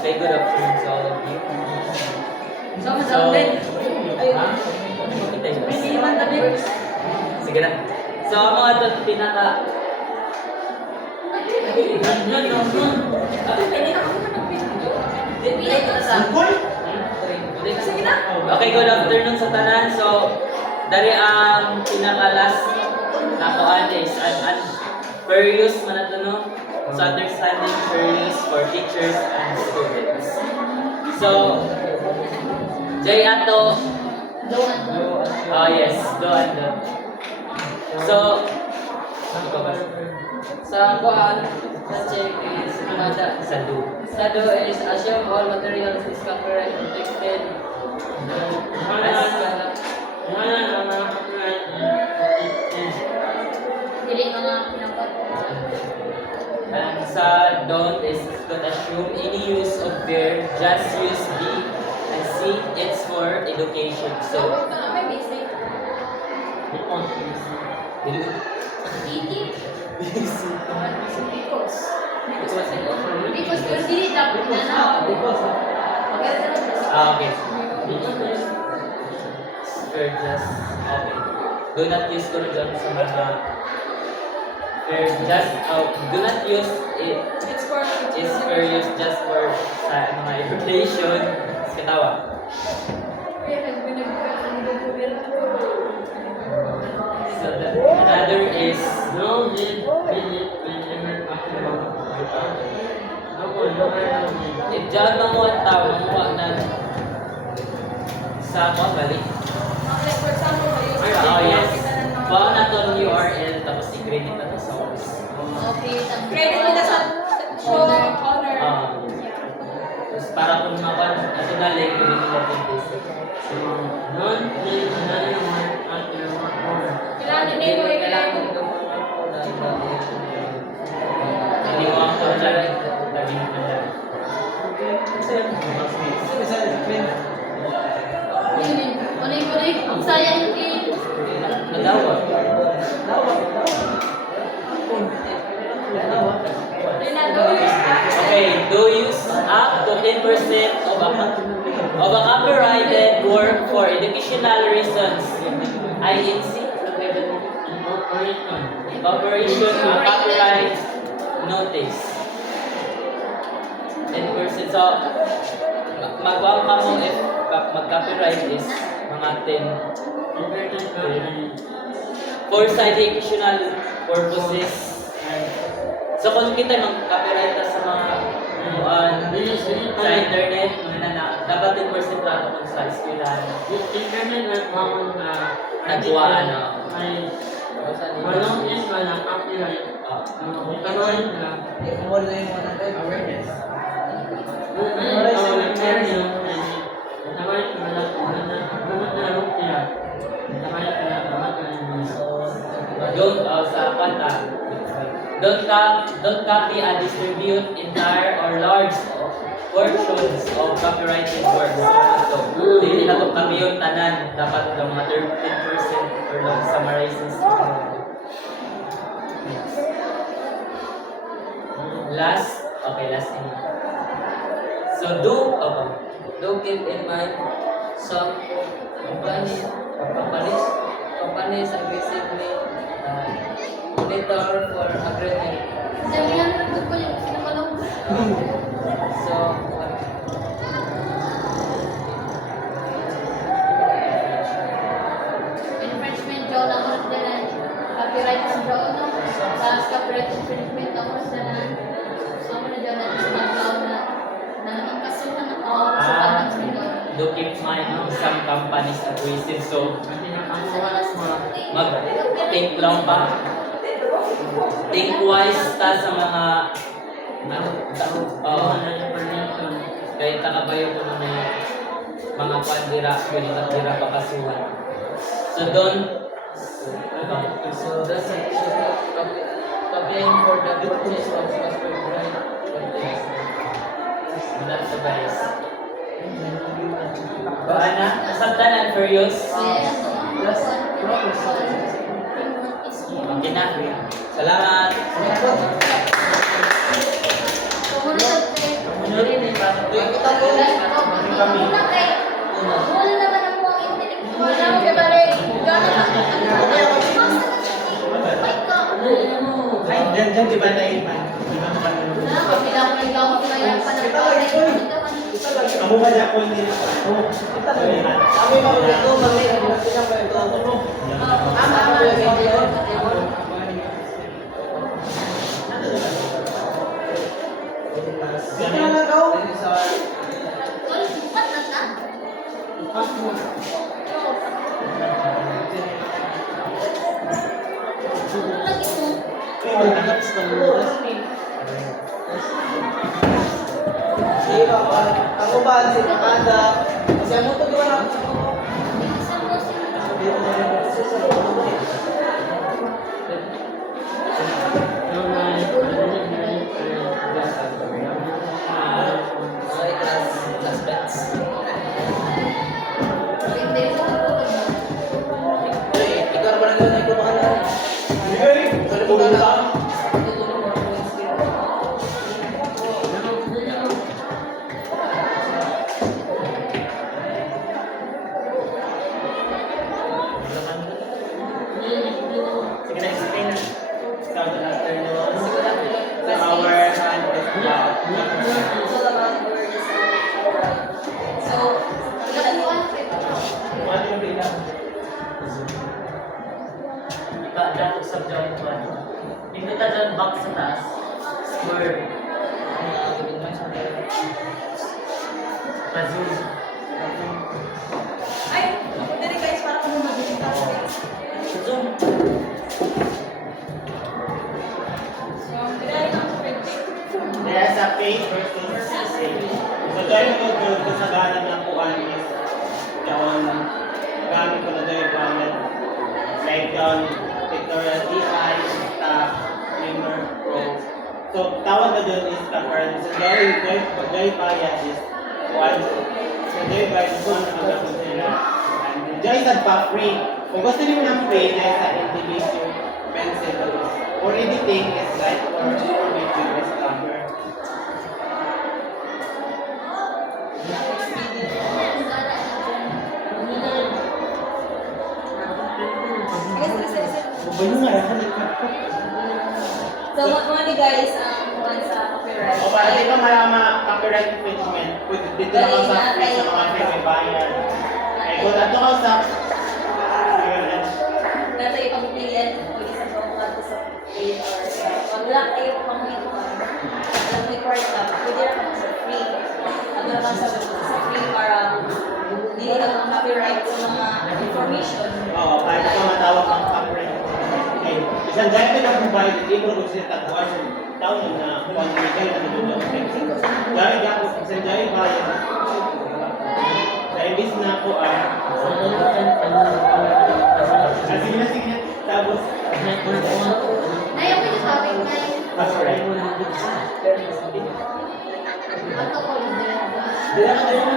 Okay, good afternoon to all of you. Sige na. So, ang mga ito, pinaka... Okay, good afternoon sa tanan. So, dari ang pinaka-last na kuan is an fair use man na no? So, understanding fair use for teachers and students. So, Jay ato yes, do and do. So, Sa kuan, sa check is sa do. sa do is assume all materials is copyright protected. Dili mga pinapot. And sa don't is don't assume any use of their, just use B and C, it's for education. So, May basic. Titi. Because kung dili dapat na okay. Fair just, okay. Do not use corruption sa mga fair just, do not use it. It's for It's fair use just for sa mga education. Katawa. So another is if dyan mamuha tao, mamuha na sa mga balik. For example, Oh yes. Bawa na to ng URL tapos i-credit na to sa office. okay, credit nila sa show honor. Tapos para kung makuha, ito na lang yung nila din this. Kailangan din mo Hindi mo ako dyan. Lagi mo na dyan. Kunay-kunay, ang sayang din. Nadawa. Okay, do use up to 10% of a copyrighted work for educational reasons. INC, Incorporation of Copyright Notice. 10%. So, magwang ka mo if mag-copyright is mga 10 for sa educational purposes. So kung kita ng copyright sa mga sa internet, mga na dapat 10% rato kung sa eskwelahan. Nagawa na. Don't copy and distribute entire or large portions of copyrighted works. So, hindi na itong kami yung tanan. Dapat lang mga 10% or lang summarizes. Last, okay, last in. So, Do keep in mind some companies aggressively monitor for agreement. Damihan ko po yung pinamalong. So, Infringement daw na ako na copyright daw no. Tapos copyright infringement ako na so mo na daw na isang na ikasuhan na ako sa panang sila. do keep mind some companies aggressive. So, mag-think lang pa. Think wise ta sa mga kahit nakabayo ko na may mga pandira, dira pakasuhan. So don't so that's it. Copying for the purchase of copyright content. that's the guys. Ana, nasabtan and furious. Okay na. Salamat. di ba na iman? Di ba naman yun? Kapila ko yung gawin ko yung panagpapalay. Amo ba niya ko hindi? Oo. Ito na yun. Kami mag-ito, mag-ito, pinag-ito. Ito na lang daw. Tol, sipat na ta? Lagi mo. Ako ba, si Makada? Kasi ano to diba na? Isang mo sila. Okay, last bets. Hindi ko. Ikaw ba nang yun? Ikaw ba na? Hey! Tulong ka? Sige na, explain na. Start the afternoon. Our hand is about So, nagkakaluan. What yung bilang? Iba, dapat sa joint 1. Hindi ka dyan back sa taas. Square. Pa-zoom. Ay, hindi guys, para kung mabilis na Zoom. So, pinali ng printing. Kaya sa page versus page. So, dahil mo kasagalan ng kuhan is doon, gamit ko na doon yung pangalan. Like doon, pictorial DI, staff, Premiere Pro. So, tawag na doon is current. So, dahil kaya is one. So, dahil kaya is one na magkakot nila. And dahil sa pa-free. Kung gusto niyo ng free, dahil sa individual pencil or editing is like or video is cover. So, mga ni guys, ang kuhan sa copyright. O para di ba marama copyright infringement, pwede dito lang ako sa free sa mga free may bayad. Ay, kung nato ka sa Dito yung pag-pilihan, pwede sa pagkuhan sa page or sa pag wala kayo pang-ikuhan. Alam mo yung kwarta, pwede na kami sa free. Ano na lang sa free para hindi na copyright yung mga information. oo, para di ka matawag ng copyright. Okay, isang dahil ka na bayad, hindi mo gusto siya tatuan yung taon na pag-ibigay na nandun yung text. Dahil ako, isang dahil bayad, sa imbis na ako sige na, tapos, Ayaw ko yung topic na yun. copyright. Ato ko yung Dila ka tayo na.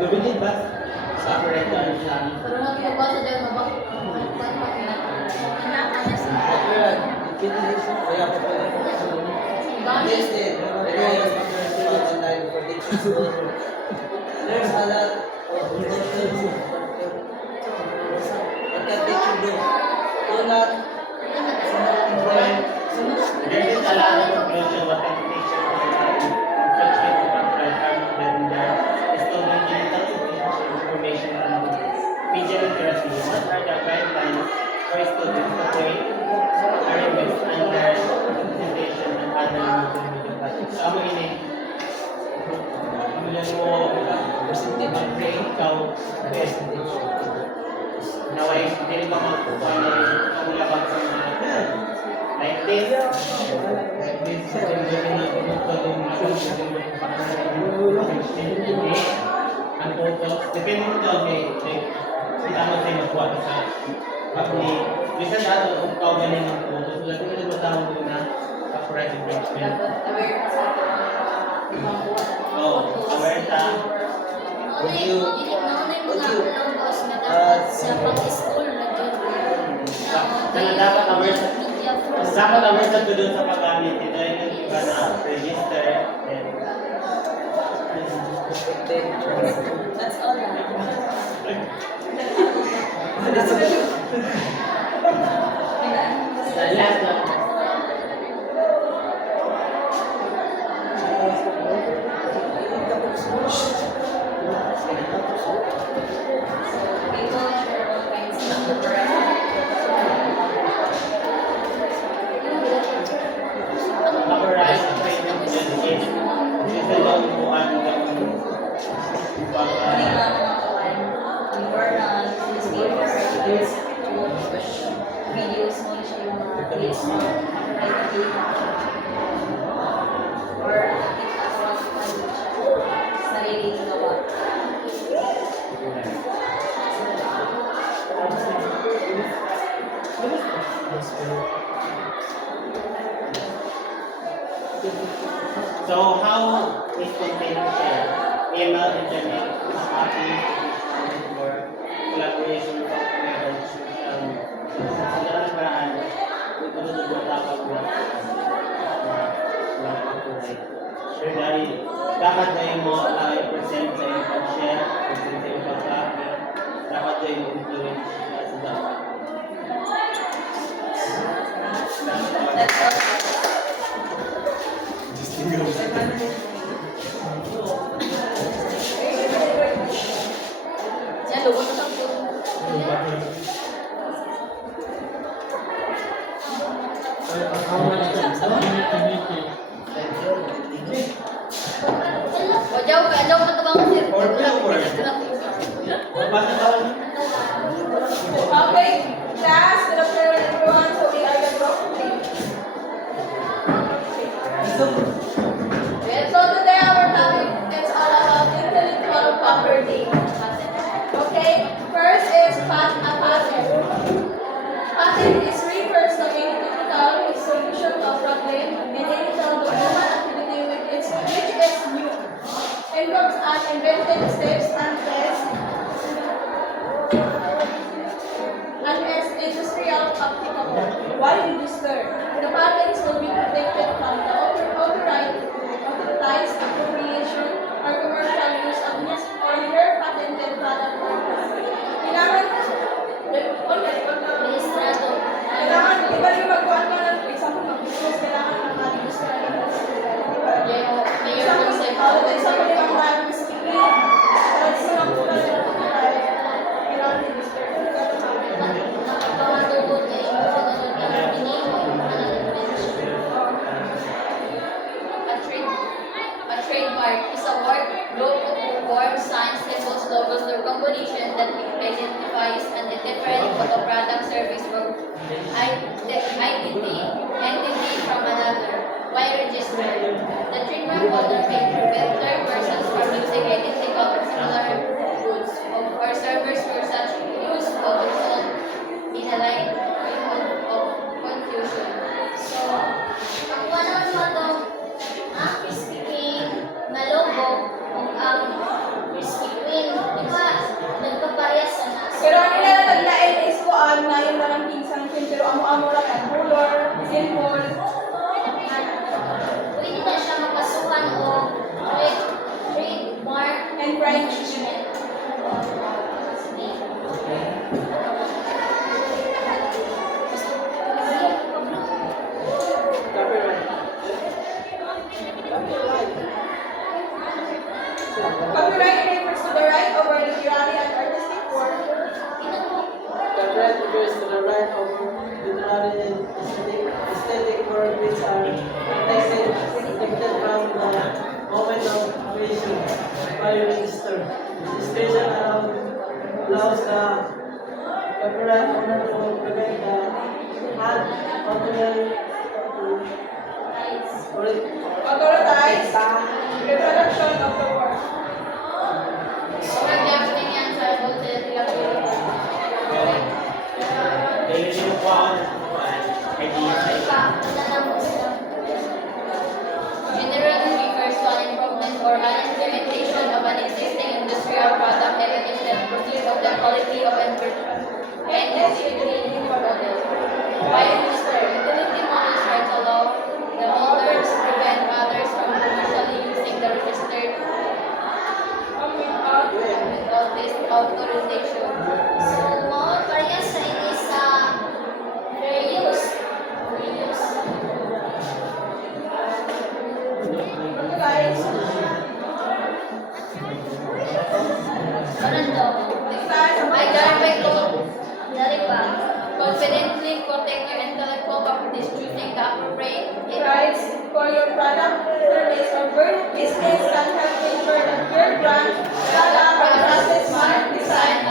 Gabinid ba? Copyright na ano siya. Pero magpapasa dyan, mabak. There's a lot of information. What can they do? Do not There is a lot of information what can be taken infringement of copyright harm when there is no digital information on media literacy. What are the guidelines for students to create arrangements under presentation and other media platforms? Amo ini. Mulan mo mag-create ikaw best. Naway, hindi ka magkukuha ng ulabag sa mga like this. Like this. Ang photos. Depende mo ito, may kita mo sa'yo magkuha sa public. Bisa na ito kung ikaw galing ng photos. So, dati mo na matawag doon na copyright infringement. aware ka sa atin ng mga kuhan. Oo, aware ka. Sa pag-school na dyan. Dapat aware sa dapat aware sa doon sa paggamit. Ito yung iba na register. That's all. Last na. People share all kinds of copyright. Copyright infringement is isa daw buwan ng Hindi pagka nga mga kawan, journal, newspaper, articles, videos mo na siya yung mga clips mo, copyright data. Or kita ko ang sariling gawa. So how is content shared? Email, internet, copy, or collaboration of methods sa dalang paraan ito na nagtatapag na copyright. Sure dahil dapat na yung mo i-present sa iyong pag-share, present sa iyong pag-copy, dapat na yung influence sa dapat. That's all. Yan, lubos na po. O, Jaw ka tabang kasi. Or viewers. Basta tawag niyo? Okay, class, good afternoon everyone. So we are the group. So today our topic is all about intellectual property. Okay, first is a patent. Patent is refers to any technical solution to a problem in any field of human activity which is new. Involves uninvented steps and tests and is industrial applicable. Why did this term? The patents will be protected from the authorized appropriation or commercial use of this or your patented product. Kailangan, Ministrado. kailangan, di ba yung magkuhan ka ng, for example, mag-business, kailangan mag-business ka rin. Mayor concept. For example, yung mga speaking, tapos sa mga kuha ng copyright, kailangan register. Nakapawatulog na yung sunod na pinili. A trademark is a word, group of forms, signs, symbols, logos, or combination that identifies and different of a product, service, or entity from another. Why registered? The trademark holder may prevent third persons from using identical or similar goods or servers for such use will result in a likelihood of confusion. So, ang naman mo itong Krispy Kreme na logo, ang Krispy Kreme, di ba, nagpaparehas sa nasa. Pero ang nilalaglain is kuan na yung walang kingsang kin, pero amo-amo lang ang color, symbol. Pwede na siya mapasukan o trademark And branch. Copyright refers to the right over literary and artistic work. The right refers to the right of literary and aesthetic work which are protected from the moment of creation by register. Registration allows the copyright owner to prevent the unauthorized Authorize reproduction of the work. Sobrang galing yan sa hotel nila. Dahil sinukuha ko ng idea sa isa. Generally refers to an improvement or an implementation of an existing industrial product even if the proceeds of the quality of utility model. Why register? Utility models rights allow the holders to prevent others from commercially using the registered without this authorization. So, mga confidently protect your intellectual properties, choosing the appropriate Rights for your product, service, or business can help ensure that your brand, product, or process, mark, design,